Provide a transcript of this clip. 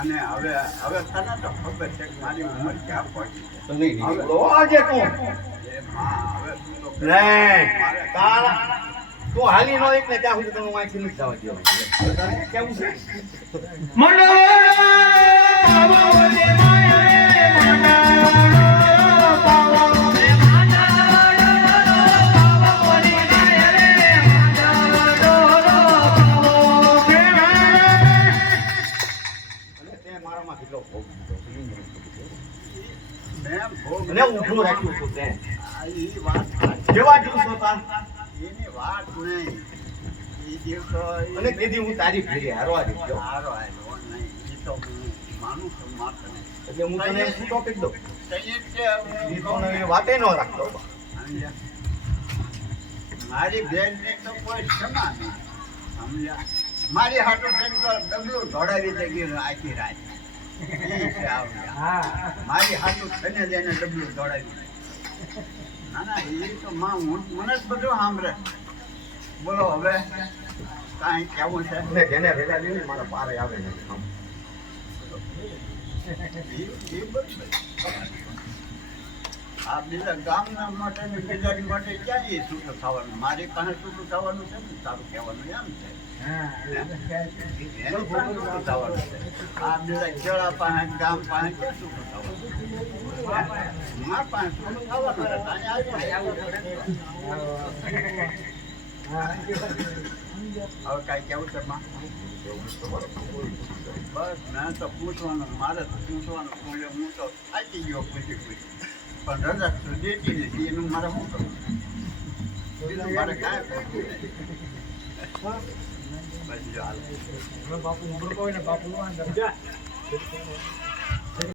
અને હવે હવે તને તો ખબર છે કે મારી ઉંમર ક્યાં પહોંચી છે. તો નહીં નીકળો આજે તું એ માં હવે તું તો નહીં તારા તું હાલી નો એક ને ત્યાં સુધી તમે વાંચી નથી જવા દેવા કેવું છે મેં ભોગ અને ઊભું રાખ્યું હતું તે ઈ વાત સાચી. કેવા દિવસો હતા એની વાત નહીં. ઈ દિવસો અને તેથી હું તારી ભેરી હારવા દીધો હારો આયલો નહીં. ઈ તો હું માનું છું માત્ર. એટલે હું તને શું ટોપિક દઉં સંયુક્ત છે એ તો એ વાતે ન રાખતો સમજ્યા? મારી બેનને તો કોઈ ક્ષમા નહીં. સમજ્યા? મારી હાટું થઈને તો ડગલું દોડાવી દે ગયું આખી રાત. ઈ છે આવડ્યા. મારી હાટું થઈને જ એને ડગલું દોડાવી દે. ના ના એ તો માં મને જ બધું સાંભળે. બોલો હવે કાંઈ કેવું છે? અને જેને ભેગા લીધી મારા પારે આવે ને ઈ બરાબર. આ બીજા ગામના માટે ને બીજાની માટે ક્યાં એ છૂટું થવાનું? મારી પાસે છૂટું થવાનું છે ને તારું કહેવાનું એમ છે. એની પાસે છૂટું થવાનું છે. આ બીજા ખેડા પાસે ગામ પાસે ક્યાં છૂટું થવાનું? મારા પાસે છૂટું થવાનું છે. અહીંયા આવી હવે કાંઈ કેવું છે માં? બસ મેં તો પૂછવાનું મારે તો પૂછવાનું પૂછ્યું. હું તો થાકી ગયો પૂછી પણ રજા તો દેતી નથી. એનું મારે શું કરવું? બીજું મારે કાંઈ કરવું નથી. બસ જો હાલ. બાપુ બાપુ